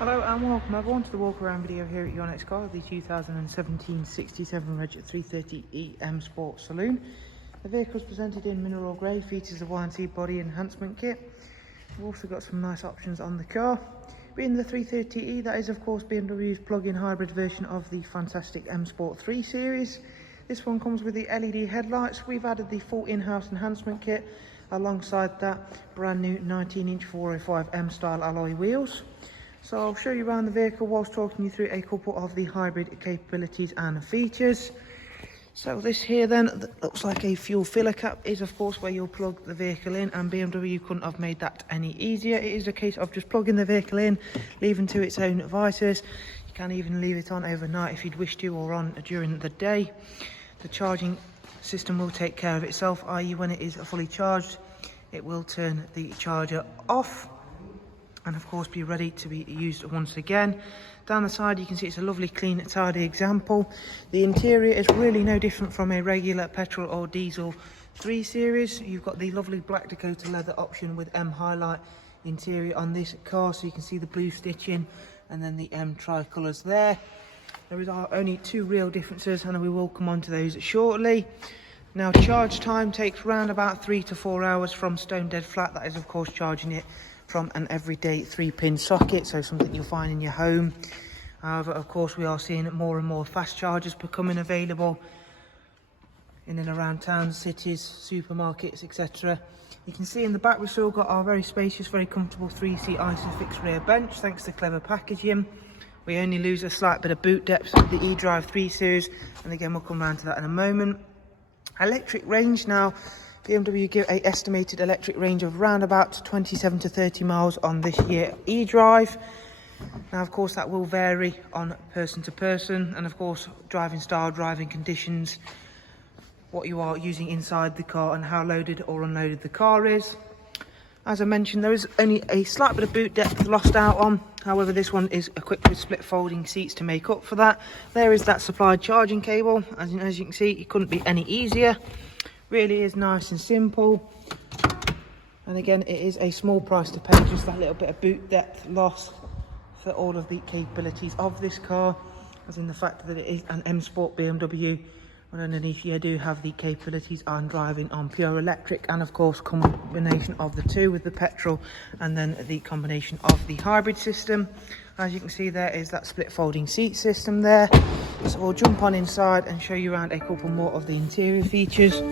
Hello and welcome everyone to the walk around video here at your next car, the 2017 67 Reg 330e M Sport Saloon. The vehicle is presented in mineral grey, features a Y&C body enhancement kit. We've also got some nice options on the car. Being the 330e, that is of course BMW's plug-in hybrid version of the fantastic M Sport 3 series. This one comes with the LED headlights. We've added the full in-house enhancement kit. Alongside that, brand new 19-inch 405 M style alloy wheels. So I'll show you around the vehicle whilst talking you through a couple of the hybrid capabilities and features. So this here then that looks like a fuel filler cap is of course where you'll plug the vehicle in, and BMW couldn't have made that any easier. It is a case of just plugging the vehicle in, leaving to its own devices. You can even leave it on overnight if you'd wish to, or on during the day. The charging system will take care of itself, i.e. when it is fully charged it will turn the charger off and of course be ready to be used once again. Down the side you can see it's a lovely clean tidy example. The interior is really no different from a regular petrol or diesel 3 series. You've got the lovely black Dakota leather option with M highlight interior on this car, so you can see the blue stitching and then the M tricolours there. There are only two real differences and we will come on to those shortly. Now charge time takes around about 3 to 4 hours from stone dead flat. That is of course charging it from an everyday 3-pin socket, so something you'll find in your home. However, of course, we are seeing more and more fast chargers becoming available in and around towns, cities, supermarkets, etc. You can see in the back we've still got our very spacious, very comfortable 3-seat ISOFIX rear bench, thanks to clever packaging. We only lose a slight bit of boot depth with the eDrive 3 series, and again we'll come around to that in a moment. Electric range now. BMW give an estimated electric range of around about 27 to 30 miles on this year eDrive. Now of course that will vary on person to person, and of course driving style, driving conditions, what you are using inside the car and how loaded or unloaded the car is. As I mentioned, there is only a slight bit of boot depth lost out on. However, this one is equipped with split folding seats to make up for that. There is that supplied charging cable. As you can see, it couldn't be any easier. Really is nice and simple, and again it is a small price to pay, just that little bit of boot depth loss for all of the capabilities of this car, as in the fact that it is an M Sport BMW, and underneath you do have the capabilities on driving on pure electric, and of course combination of the two with the petrol and then the combination of the hybrid system. As you can see, there is that split folding seat system there. So we'll jump on inside and show you around a couple more of the interior features,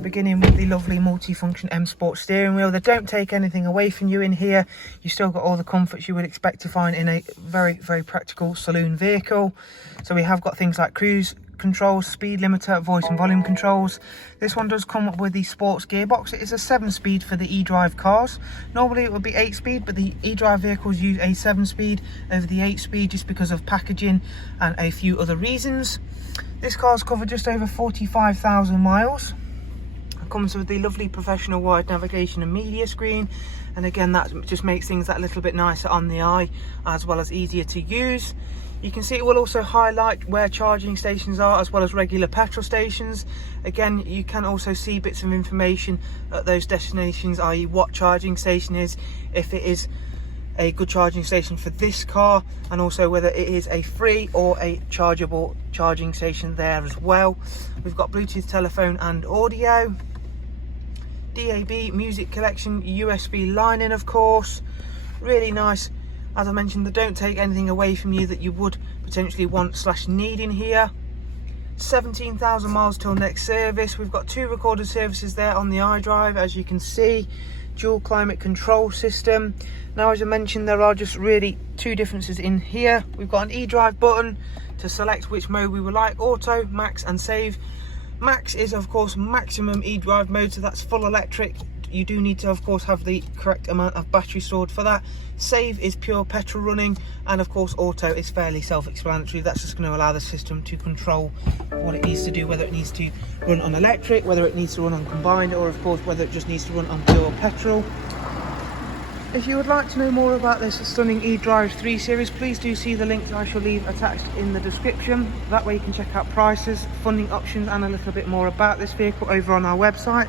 beginning with the lovely multifunction M Sport steering wheel. They don't take anything away from you in here. You still got all the comforts you would expect to find in a very, very practical saloon vehicle. So we have got things like cruise controls, speed limiter, voice and volume controls. This one does come up with the sports gearbox. It is a 7-speed for the eDrive cars. Normally it would be 8-speed, but the eDrive vehicles use a 7-speed over the 8-speed just because of packaging and a few other reasons. This car's covered just over 45,000 miles. It comes with the lovely professional wide navigation and media screen, and again that just makes things that little bit nicer on the eye as well as easier to use. You can see it will also highlight where charging stations are as well as regular petrol stations. Again, you can also see bits of information at those destinations, i.e. what charging station is, if it is a good charging station for this car, and also whether it is a free or a chargeable charging station there as well. We've got Bluetooth telephone and audio, DAB, music collection, USB line-in of course. Really nice. As I mentioned, they don't take anything away from you that you would potentially want / need in here. 17,000 miles till next service. We've got 2 recorded services there on the iDrive, as you can see. Dual climate control system. Now, as I mentioned, there are just really 2 differences in here. We've got an eDrive button to select which mode we would like: auto, max and save. Max is of course maximum eDrive mode, so that's full electric. You do need to of course have the correct amount of battery stored for that. Save is pure petrol running, and of course auto is fairly self-explanatory. That's just going to allow the system to control what it needs to do, whether it needs to run on electric, whether it needs to run on combined, or of course whether it just needs to run on pure petrol. If you would like to know more about this stunning eDrive 3 series, please do see the links I shall leave attached in the description. That way you can check out prices, funding options and a little bit more about this vehicle over on our website.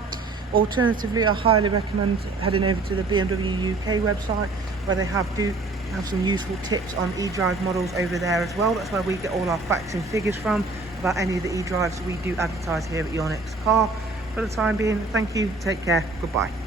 Alternatively, I highly recommend heading over to the BMW UK website, where they have some useful tips on eDrive models over there as well. That's where we get all our facts and figures from about any of the eDrives we do advertise here at Yonex Car. For the time being, thank you, take care, goodbye.